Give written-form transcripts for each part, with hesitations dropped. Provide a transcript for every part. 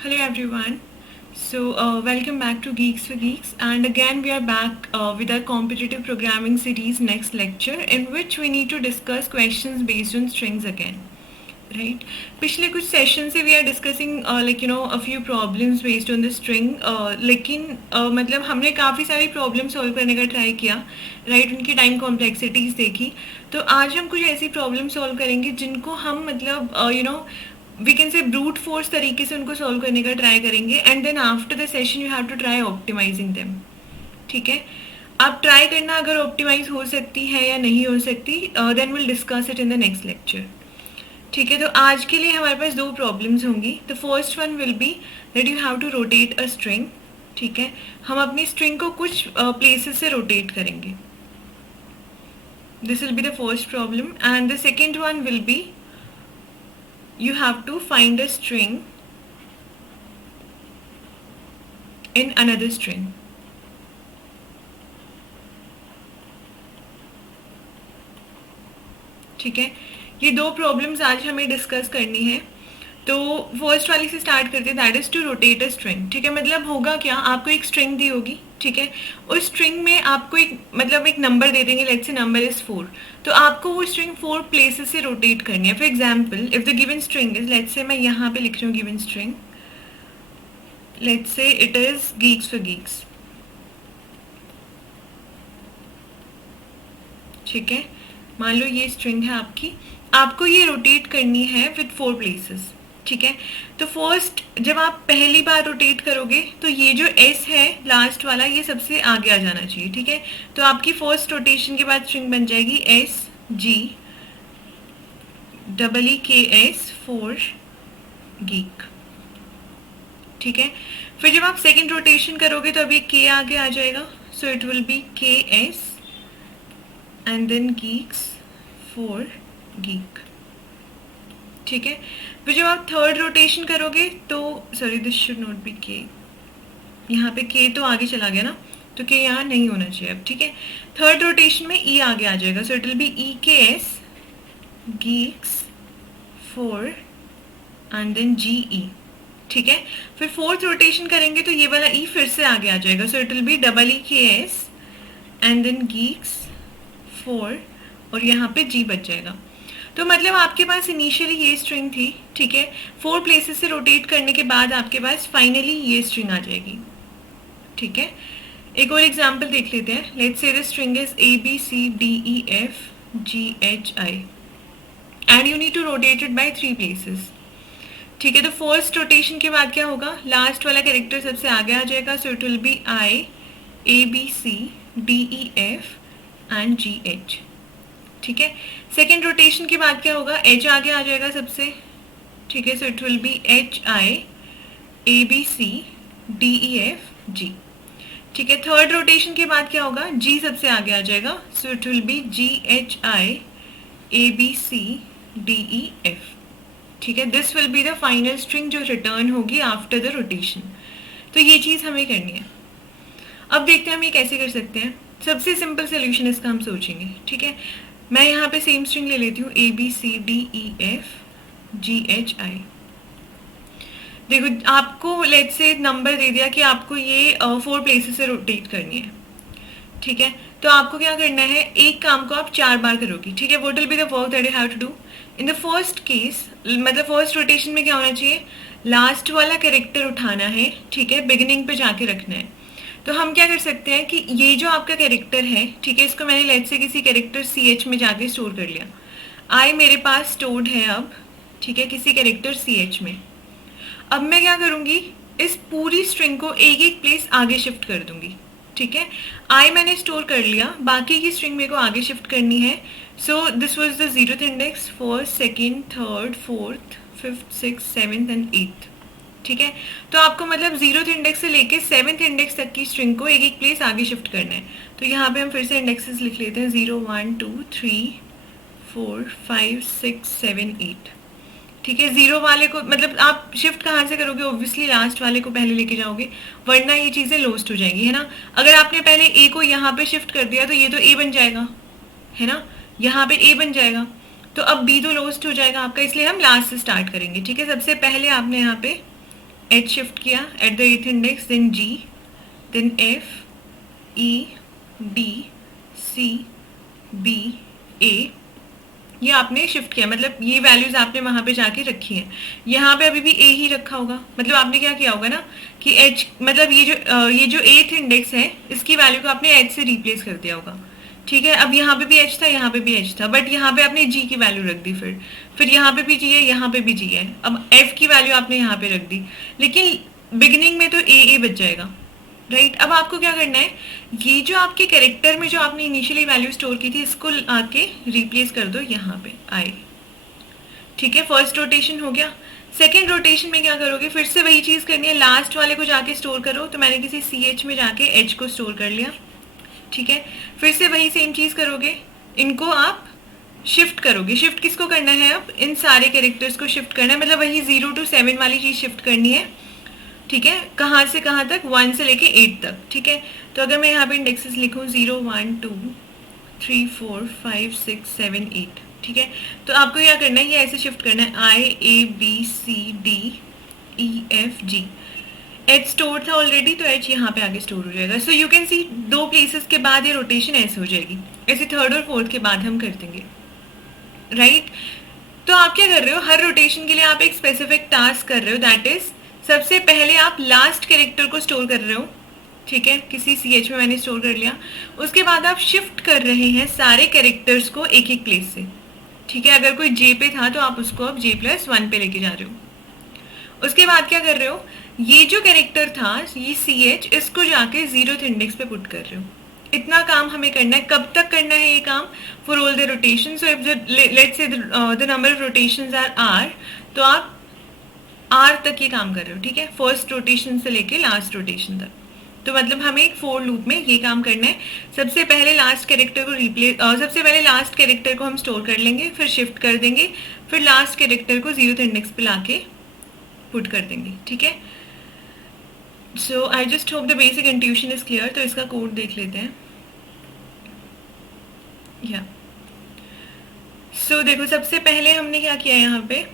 Hello everyone. Welcome back to Geeks for Geeks, and again we are back with our competitive programming series next lecture, in which we need to discuss questions based on strings again. Right? पिछले कुछ session से we are discussing a few problems based on the string, लेकिन मतलब हमने काफ़ी सारी problem solve करने का ट्राई किया, राइट? उनकी टाइम कॉम्प्लेक्सिटीज़ देखी. तो आज हम कुछ ऐसी प्रॉब्लम सॉल्व करेंगे जिनको हम मतलब we can say brute force तरीके से उनको सॉल्व करने का ट्राई करेंगे, and then after the session you have to try optimizing them. ठीक है, आप ट्राई करना अगर ऑप्टिमाइज हो सकती है या नहीं हो सकती, then will discuss it in the next lecture. ठीक है, तो आज के लिए हमारे पास दो प्रॉब्लम्स होंगी. The first one will be that you have to rotate a string. ठीक है, हम अपनी स्ट्रिंग को कुछ प्लेसेस से रोटेट करेंगे. This will be the first problem. And the second one will B you have to find a string in another string. ठीक है, ये दो प्रॉब्लम्स आज हमें डिस्कस करनी है. तो फर्स्ट वाली से स्टार्ट करते हैं, that is to rotate a string. ठीक है, मतलब होगा क्या, आपको एक स्ट्रिंग दी होगी. ठीक है, उस स्ट्रिंग में आपको एक नंबर दे देंगे, लेट्स से नंबर इज 4. तो आपको वो स्ट्रिंग 4 प्लेसेस से रोटेट करनी है. For example, if the given string is, let's say मैं यहाँ पे लिख रही हूँ given string, let's say it is Geeks for Geeks. ठीक है, मान लो ये स्ट्रिंग है आपकी, आपको ये रोटेट करनी है विद 4 प्लेसेस. ठीक है, तो फर्स्ट जब आप पहली बार रोटेट करोगे तो ये जो एस है लास्ट वाला, ये सबसे आगे आ जाना चाहिए. ठीक है, तो आपकी फर्स्ट रोटेशन के बाद स्ट्रिंग बन जाएगी S G double E K S 4 geek. ठीक है, फिर जब आप सेकेंड रोटेशन करोगे तो अभी के आगे आ जाएगा, so it will be K S and then geeks 4 geek. ठीक है, फिर जब आप थर्ड रोटेशन करोगे तो sorry this should not be K, यहाँ पे के तो आगे चला गया ना, तो के यहाँ नहीं होना चाहिए अब. ठीक है, थर्ड रोटेशन में ई आगे आ जाएगा, so it will be E K S geeks 4 and then G E. ठीक है, फिर फोर्थ रोटेशन करेंगे तो ये वाला ई फिर से आगे आ जाएगा, so it will B double E K S and then geeks 4 और यहाँ पे जी बच जाएगा. तो मतलब आपके पास इनिशियली ये स्ट्रिंग थी. ठीक है, 4 प्लेसेस से रोटेट करने के बाद आपके पास फाइनली ये स्ट्रिंग आ जाएगी. ठीक है, एक और एग्जांपल देख लेते हैं. Let's say the string is A B C D E F G H I and you need to rotate it by 3 places. ठीक है, तो फर्स्ट रोटेशन के बाद क्या होगा, लास्ट वाला कैरेक्टर सबसे आगे आ जाएगा, so it will be I A B C D E F and G H. ठीक है, सेकेंड रोटेशन के बाद क्या होगा, एच आगे आ जाएगा सबसे. ठीक है, so it will be H I A B C D E F G. ठीक है, थर्ड रोटेशन के बाद क्या होगा, जी सबसे आगे आ जाएगा, so it will be G H I A B C D E F. ठीक है, this will be the final string जो रिटर्न होगी आफ्टर द रोटेशन. तो ये चीज़ हमें करनी है. अब देखते हैं हम ये कैसे कर सकते हैं. सबसे सिंपल सोल्यूशन इसका हम सोचेंगे. ठीक है, मैं यहाँ पे सेम स्ट्रिंग ले लेती हूँ, A B C D E F G H I. देखो, आपको लेट्स से नंबर दे दिया कि आपको ये 4 प्लेसेस से रोटेट करनी है. ठीक है, तो आपको क्या करना है, एक काम को आप 4 बार करोगी. ठीक है, what will be the work that you have to do in the first case. मतलब फर्स्ट रोटेशन में क्या होना चाहिए, लास्ट वाला कैरेक्टर उठाना है. ठीक है, बिगिनिंग पे जाके रखना है. तो हम क्या कर सकते हैं कि ये जो आपका कैरेक्टर है, ठीक है, इसको मैंने लेट्स से किसी कैरेक्टर सी एच में जाके स्टोर कर लिया. आई मेरे पास स्टोर्ड है अब. ठीक है, किसी कैरेक्टर सी एच में. अब मैं क्या करूँगी, इस पूरी स्ट्रिंग को एक एक प्लेस आगे शिफ्ट कर दूंगी. ठीक है, आई मैंने स्टोर कर लिया, बाकी की स्ट्रिंग मेरे को आगे शिफ्ट करनी है. So this was the 0th index, first second third fourth fifth six seventh and 8th. ठीक है, तो आपको मतलब 0th इंडेक्स से लेके 7th इंडेक्स तक की स्ट्रिंग को एक एक प्लेस आगे शिफ्ट करना है. तो यहाँ पे हम फिर से इंडेक्सेस लिख लेते हैं, 0 1 2 3 4 5 6 7 8. ठीक है, 0 वाले को मतलब आप शिफ्ट कहाँ से करोगे, ऑब्वियसली लास्ट वाले को पहले लेके जाओगे, वरना ये चीज़ें लोस्ट हो जाएंगी, है ना. अगर आपने पहले ए को यहाँ पे शिफ्ट कर दिया तो ये तो ए बन जाएगा, है ना, यहाँ पे ए बन जाएगा, तो अब बी तो लोस्ट हो जाएगा आपका, इसलिए हम लास्ट से स्टार्ट करेंगे. ठीक है, सबसे पहले आपने यहाँ पे एच शिफ्ट किया at the eth index, then G, then F, E, D, C, B, A, ये आपने शिफ्ट किया, मतलब ये वैल्यूज आपने वहां पे जाके रखी हैं। यहाँ पे अभी भी ए ही रखा होगा, मतलब आपने क्या किया होगा ना कि एच, मतलब ये जो एथ इंडेक्स है इसकी वैल्यू को आपने एच से रिप्लेस कर दिया होगा। ठीक है, अब यहाँ पे भी एच था, यहाँ पे भी एच था, बट यहाँ पे आपने जी की वैल्यू रख दी, फिर यहाँ पे भी जी है, यहाँ पे भी जी है। अब एफ की वैल्यू आपने यहाँ पे रख दी, लेकिन बिगिनिंग में तो ए बच जाएगा, राइट। अब आपको क्या करना है, ये जो आपके कैरेक्टर में जो आपने इनिशियली वैल्यू स्टोर की थी इसको आके रिप्लेस कर दो यहाँ पे आई। ठीक है, फर्स्ट रोटेशन हो गया। सेकेंड रोटेशन में क्या करोगे, फिर से वही चीज करनी है, लास्ट वाले को जाके स्टोर करो। तो मैंने किसी सी एच में जाके एच को स्टोर कर लिया। ठीक है, फिर से वही सेम चीज करोगे, इनको आप शिफ्ट करोगे। शिफ्ट किसको करना है, अब इन सारे कैरेक्टर्स को शिफ्ट करना है, मतलब वही 0 to 7 वाली चीज शिफ्ट करनी है। ठीक है, कहाँ से कहाँ तक, 1 से लेके 8 तक। ठीक है, तो अगर मैं यहाँ पे इंडेक्सेस लिखूँ 0 1 2 3 4 5 6 7 8, ठीक है, तो आपको क्या करना है, ये ऐसे शिफ्ट करना है, I A B C D E F G. H store था ऑलरेडी, तो एच यहाँ पे आगे स्टोर हो जाएगा। So you can see 2 places के बाद ये रोटेशन ऐसे हो जाएगी, ऐसे थर्ड और फोर्थ के बाद हम कर देंगे, राइट। तो आप क्या कर रहे हो, हर रोटेशन के लिए आप एक स्पेसिफिक टास्क कर रहे हो, दैट इज सबसे पहले आप लास्ट कैरेक्टर को स्टोर कर रहे हो। ठीक है, किसी सी एच में मैंने स्टोर कर लिया, उसके बाद आप शिफ्ट कर रहे हैं सारे कैरेक्टर्स को एक एक प्लेस से। ठीक है, अगर कोई जे पे था तो आप उसको अब J+1 पे लेके जा रहे हो। उसके बाद क्या कर रहे हो, ये जो कैरेक्टर था ये सी एच, इसको जाके 0th इंडेक्स पे पुट कर रहे हो। इतना काम हमें करना है। कब तक करना है ये काम, for all the rotation. So if let's say the number of rotations are R, तो आप आर तक ये काम कर रहे हो। ठीक है, फर्स्ट रोटेशन से लेके लास्ट रोटेशन तक। तो मतलब हमें एक फोर लूप में ये काम करना है। सबसे पहले लास्ट कैरेक्टर को सबसे पहले लास्ट कैरेक्टर को हम स्टोर कर लेंगे, फिर शिफ्ट कर देंगे, फिर लास्ट कैरेक्टर को 0th इंडेक्स पे लाके पुट कर देंगे। ठीक है, so I just hope the basic intuition is clear. तो इसका कोड देख लेते हैं। या सो देखो, सबसे पहले हमने क्या किया यहाँ पे,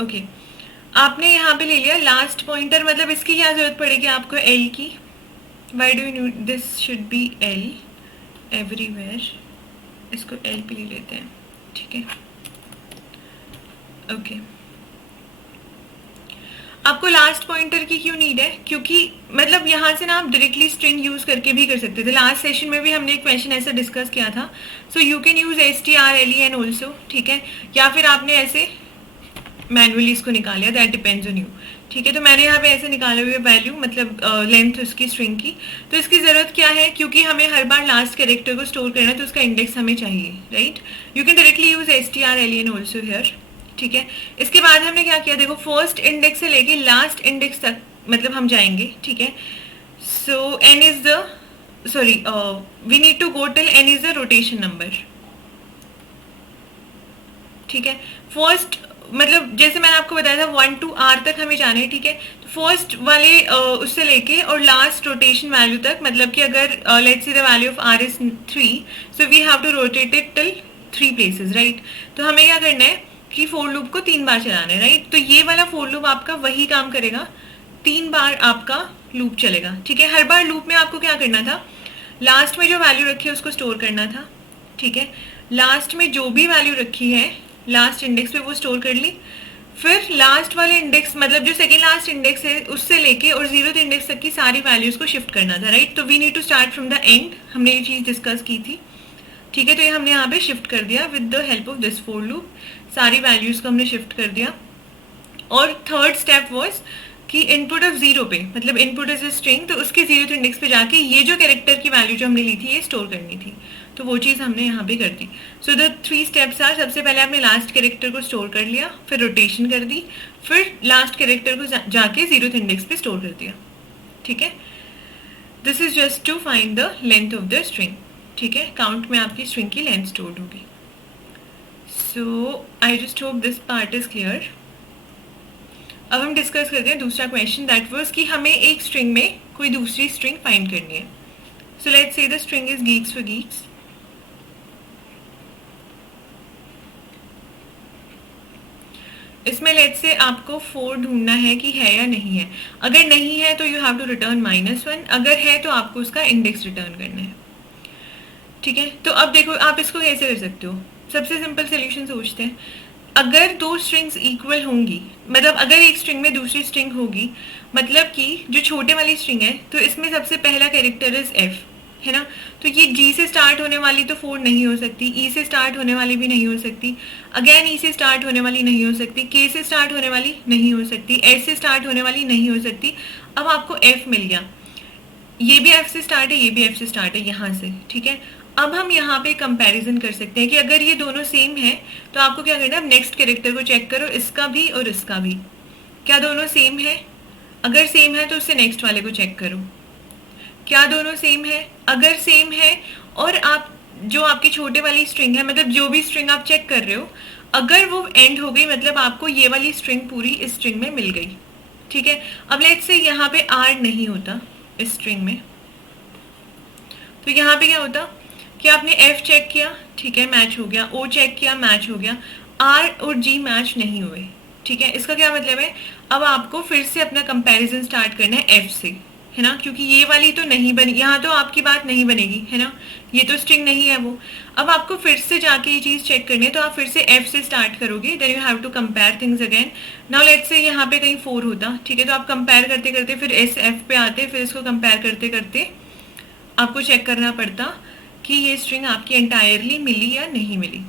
ओके आपने यहाँ पे ले लिया लास्ट पॉइंटर, मतलब इसकी क्या जरूरत पड़ेगी आपको, एल की। Why do you this should be L everywhere, इसको एल पे ले लेते हैं। ठीक है, ओके आपको लास्ट पॉइंटर की क्यों नीड है, क्योंकि मतलब यहाँ से ना आप डायरेक्टली स्ट्रिंग यूज करके भी कर सकते थे। लास्ट सेशन में भी हमने एक क्वेश्चन ऐसा डिस्कस किया था। सो you can use strlen also. ठीक है, या फिर आपने ऐसे मैनुअली इसको निकालिया, दैट डिपेंड्स ऑन यू। ठीक है, तो मैंने यहाँ पे ऐसे निकाले हुए वैल्यू, मतलब लेंथ उसकी स्ट्रिंग की। तो इसकी जरूरत क्या है, क्योंकि हमें हर बार लास्ट कैरेक्टर को स्टोर करना है तो उसका इंडेक्स हमें चाहिए, right. You can directly use strlen also here. ठीक है, इसके बाद हमने क्या किया, देखो फर्स्ट इंडेक्स से लेके लास्ट इंडेक्स तक मतलब हम जाएंगे। ठीक है, so n is the sorry we need to go till n is the rotation number. ठीक है, फर्स्ट मतलब जैसे मैंने आपको बताया था 1 to r तक हमें जाना है। ठीक है, तो फर्स्ट वाले उससे लेके और लास्ट रोटेशन वैल्यू तक, मतलब कि अगर let's see the value of r is 3, so we have to rotate it till 3 places, right. तो हमें क्या करना है कि फोर लूप को 3 बार चलाना है, राइट। तो ये वाला फोर लूप आपका वही काम करेगा, 3 बार आपका लूप चलेगा। ठीक है, हर बार लूप में आपको क्या करना था, लास्ट में जो वैल्यू रखी है उसको स्टोर करना था। ठीक है, लास्ट में जो भी वैल्यू रखी है लास्ट इंडेक्स पे वो स्टोर कर ली, फिर लास्ट वाले इंडेक्स मतलब जो सेकेंड लास्ट इंडेक्स है उससे लेके और 0th इंडेक्स तक की सारी वैल्यूज को शिफ्ट करना था, राइट। तो we need to start from the end, हमने ये चीज डिस्कस की थी। ठीक है, तो ये हमने यहाँ पे शिफ्ट कर दिया with the help of this for loop, सारी वैल्यूज को हमने शिफ्ट कर दिया। और थर्ड स्टेप वाज कि इनपुट ऑफ 0 पे, मतलब इनपुट इज स्ट्रिंग, तो उसके 0th इंडेक्स पे जाके ये जो कैरेक्टर की वैल्यू जो हमने ली थी ये स्टोर करनी थी, तो वो चीज़ हमने यहाँ पे कर दी। सो द 3 स्टेप्स आर, सबसे पहले आपने लास्ट कैरेक्टर को स्टोर कर लिया, फिर रोटेशन कर दी, फिर लास्ट कैरेक्टर को जाके 0th इंडेक्स पे स्टोर कर दिया। ठीक है, this is just to find the length of the string. ठीक है, काउंट में आपकी स्ट्रिंग की लेंथ स्टोर्ड होगी। So I just hope this part is clear. अब हम डिस्कस करते हैं दूसरा क्वेश्चन, दैट वाज कि हमें एक स्ट्रिंग में कोई दूसरी स्ट्रिंग फाइंड करनी है। So let's say the string is geeks for geeks। इसमें लेट्स से आपको 4 ढूंढना है कि है या नहीं है। अगर नहीं है तो यू हैव टू रिटर्न -1, अगर है तो आपको उसका इंडेक्स रिटर्न करना है। ठीक है, तो अब देखो आप इसको कैसे कर सकते हो। सबसे सिंपल सोल्यूशन सोचते हैं। अगर दो स्ट्रिंग्स इक्वल होंगी, मतलब अगर एक स्ट्रिंग में दूसरी स्ट्रिंग होगी, मतलब कि जो छोटे वाली स्ट्रिंग है तो इसमें सबसे पहला कैरेक्टर इज एफ, है ना। तो ये जी से स्टार्ट होने वाली तो 4 नहीं हो सकती, ई से स्टार्ट होने वाली भी नहीं हो सकती, अगेन ई से स्टार्ट होने वाली नहीं हो सकती, के से स्टार्ट होने वाली नहीं हो सकती, एस से स्टार्ट होने वाली नहीं हो सकती। अब आपको एफ मिल गया, ये भी एफ से स्टार्ट है, ये भी एफ से स्टार्ट है यहाँ से। ठीक है, अब हम यहाँ पे कंपैरिजन कर सकते हैं कि अगर ये दोनों सेम है तो आपको क्या करना है, अब नेक्स्ट कैरेक्टर को चेक करो, इसका भी और इसका भी, क्या दोनों सेम है। अगर सेम है तो उससे नेक्स्ट वाले को चेक करो, क्या दोनों सेम है। अगर सेम है और आप जो आपकी छोटे वाली स्ट्रिंग है, मतलब जो भी स्ट्रिंग आप चेक कर रहे हो, अगर वो एंड हो गई मतलब आपको ये वाली स्ट्रिंग पूरी इस स्ट्रिंग में मिल गई। ठीक है, अब लेट्स से यहाँ पे आर नहीं होता इस स्ट्रिंग में, तो यहाँ पे क्या होता कि आपने एफ चेक किया, ठीक है मैच हो गया, ओ चेक किया मैच हो गया, आर और जी मैच नहीं हुए। ठीक है, इसका क्या मतलब है, अब आपको फिर से अपना कंपैरिजन स्टार्ट करना है एफ से, है ना, क्योंकि ये वाली तो नहीं बनी, यहाँ तो आपकी बात नहीं बनेगी, है ना, ये तो स्ट्रिंग नहीं है वो। अब आपको फिर से जाके ये चीज़ चेक करनी है, तो आप फिर से एफ से स्टार्ट करोगे, then you have to compare things again. Now let's say यहाँ पे कहीं 4 होता, ठीक है, तो आप कंपेयर करते करते फिर एस एफ पे आते, फिर इसको कंपेयर करते करते आपको चेक करना पड़ता कि ये स्ट्रिंग आपकी एंटायरली मिली या नहीं मिली।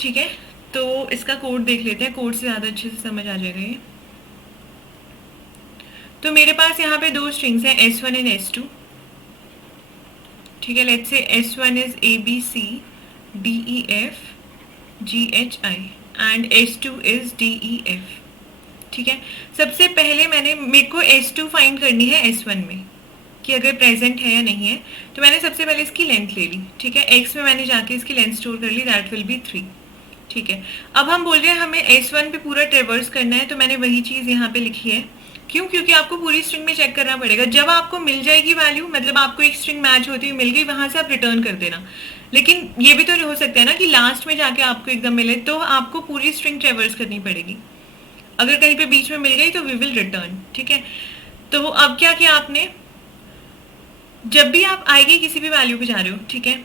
ठीक है, तो इसका कोड देख लेते हैं, कोड से ज़्यादा अच्छे से समझ आ जाएगा ये। तो मेरे पास यहाँ पे दो स्ट्रिंग्स हैं S1 एंड S2। ठीक है, let's say S1 is ABC DEF GHI and S2 is DEF। ठीक है, सबसे पहले मेरे को S2 फाइंड करनी है S1 में कि अगर प्रेजेंट है या नहीं है, तो मैंने सबसे पहले इसकी लेंथ ले ली। ठीक है, x में मैंने जाके इसकी लेंथ स्टोर कर ली, दैट विल बी 3। ठीक है, अब हम बोल रहे हैं हमें S1 पे पूरा ट्रेवर्स करना है, तो मैंने वही चीज़ यहाँ पे लिखी है। क्यों, क्योंकि आपको पूरी स्ट्रिंग में चेक करना पड़ेगा। जब आपको मिल जाएगी वैल्यू, मतलब आपको एक स्ट्रिंग मैच होती हुई मिल गई, वहां से आप रिटर्न कर देना। लेकिन ये भी तो हो सकता है ना कि लास्ट में जाके आपको एकदम मिले, तो आपको पूरी स्ट्रिंग ट्रेवर्स करनी पड़ेगी। अगर कहीं पे बीच में मिल गई तो वी विल रिटर्न। ठीक है, तो अब क्या किया आपने, जब भी आप आई की किसी भी वैल्यू पे जा रहे हो, ठीक है,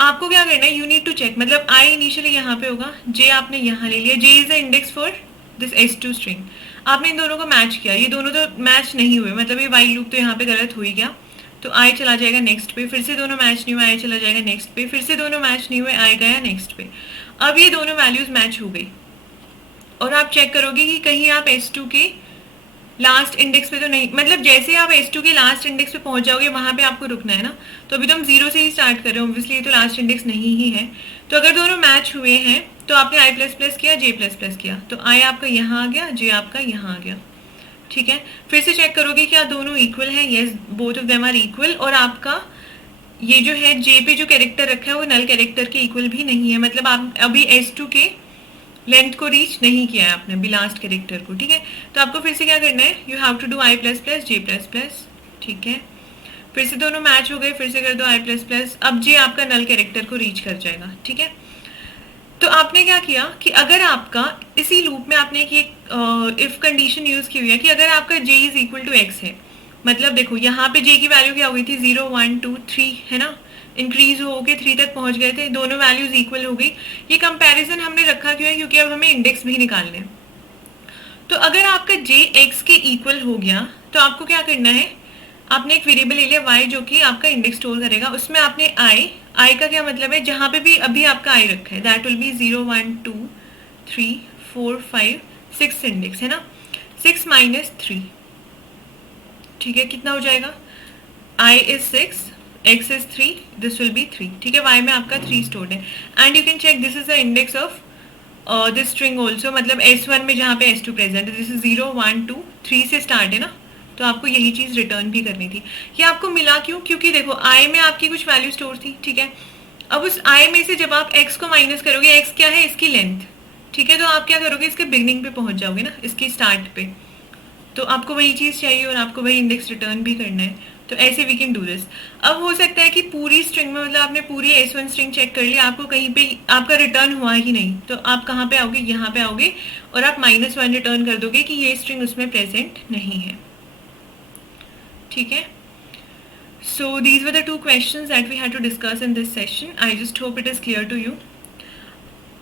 आपको क्या करना है, यू नीड टू चेक, मतलब आई इनिशियली यहाँ पे होगा, जे आपने यहाँ ले लिया, J is the index for this S2 string. आपने इन दोनों को मैच किया, ये दोनों तो मैच नहीं हुए, मतलब ये वाइल लूप तो यहाँ पे गलत हो ही गया, तो आई चला जाएगा नेक्स्ट पे, फिर से दोनों मैच नहीं हुए, आई चला जाएगा नेक्स्ट पे, फिर से दोनों मैच नहीं हुए, आई गया नेक्स्ट पे। अब ये दोनों वैल्यूज मैच हो गई और आप चेक करोगे कि कहीं आप S2 के लास्ट इंडेक्स पे तो नहीं, मतलब जैसे आप S2 के लास्ट इंडेक्स पे पहुंच जाओगे वहां पे आपको रुकना है ना। तो अभी तो हम 0 से ही स्टार्ट कर रहे हैं, ऑब्वियसली ये तो लास्ट इंडेक्स नहीं ही है। तो अगर दोनों मैच हुए हैं तो आपने आई प्लस प्लस किया, जे प्लस प्लस किया, तो आई आपका यहाँ आ गया, जे आपका यहाँ आ गया। ठीक है, फिर से चेक करोगे क्या दोनों इक्वल है, yes both of them are equal, और आपका ये जो है जे पे जो कैरेक्टर रखा है वो नल कैरेक्टर के इक्वल भी नहीं है, मतलब आप अभी S2 के लेंथ को रीच नहीं किया है आपने अभी लास्ट कैरेक्टर को। ठीक है, तो आपको फिर से क्या करना है, you have to do I plus plus J plus plus. ठीक है, फिर से दोनों मैच हो गए, फिर से कर दो आई प्लस प्लस, अब जे आपका नल कैरेक्टर को रीच कर जाएगा। ठीक है, तो आपने क्या किया कि अगर आपका इसी लूप में आपने एक इफ कंडीशन यूज की हुई है कि अगर आपका जे इज इक्वल टू एक्स है, मतलब देखो यहाँ पे जे की वैल्यू क्या हो गई थी, 0 1 2 3, है ना, इंक्रीज हो के 3 तक पहुंच गए थे, दोनों वैल्यूज इक्वल हो गई। ये कंपैरिजन हमने रखा क्यों है, क्योंकि अब हमें इंडेक्स भी निकालने हैं। तो अगर आपका जे एक्स के इक्वल हो गया तो आपको क्या करना है, आपने एक वेरिएबल ले लिया y जो कि आपका इंडेक्स स्टोर करेगा, उसमें आपने आई का क्या मतलब है, जहां पे भी अभी आपका आई रखा है दैट विल बी 0 1 2 3 4 5 6 इंडेक्स, है ना, 6 माइनस 3। ठीक है, कितना हो जाएगा, i is 6, x is 3, this will be 3। ठीक है, y में आपका 3 स्टोर्ड है, and you can check this is the index of this string also, मतलब S1 में जहाँ पे S2 प्रेजेंट है, दिस इज 0 1 2 3 से स्टार्ट है ना, तो आपको यही चीज रिटर्न भी करनी थी। ये आपको मिला क्यों, क्योंकि देखो i में आपकी कुछ वैल्यू स्टोर थी। ठीक है, अब उस i में से जब आप x को माइनस करोगे, x क्या है, इसकी लेंथ। ठीक है, तो आप क्या करोगे, इसके बिगनिंग पे पहुंच जाओगे ना, इसकी स्टार्ट पे, तो आपको वही चीज चाहिए और आपको वही इंडेक्स रिटर्न भी करना है। तो ऐसे वी कैन डू दिस। अब हो सकता है कि पूरी स्ट्रिंग में, मतलब आपने पूरी S1 स्ट्रिंग चेक कर ली, आपको कहीं पे आपका रिटर्न हुआ ही नहीं, तो आप कहाँ पे आओगे, यहाँ पे आओगे और आप -1 रिटर्न कर दोगे कि ये स्ट्रिंग उसमें प्रेजेंट नहीं है। ठीक है, so these were the two questions that we had to discuss in this session. I just hope it is clear to you.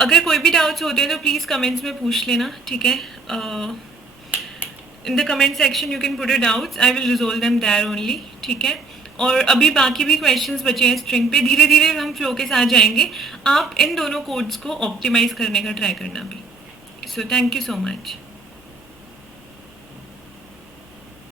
अगर कोई भी डाउट्स होते हैं तो प्लीज़ कमेंट्स में पूछ लेना, ठीक है। In the comment section you can put your doubts, I will resolve them there only, ठीक है। और अभी बाकी भी क्वेश्चंस बचे हैं स्ट्रिंग पे, धीरे धीरे हम फ्लो के साथ जाएंगे। आप इन दोनों कोड्स को ऑप्टिमाइज करने का ट्राई करना भी। So thank you so much.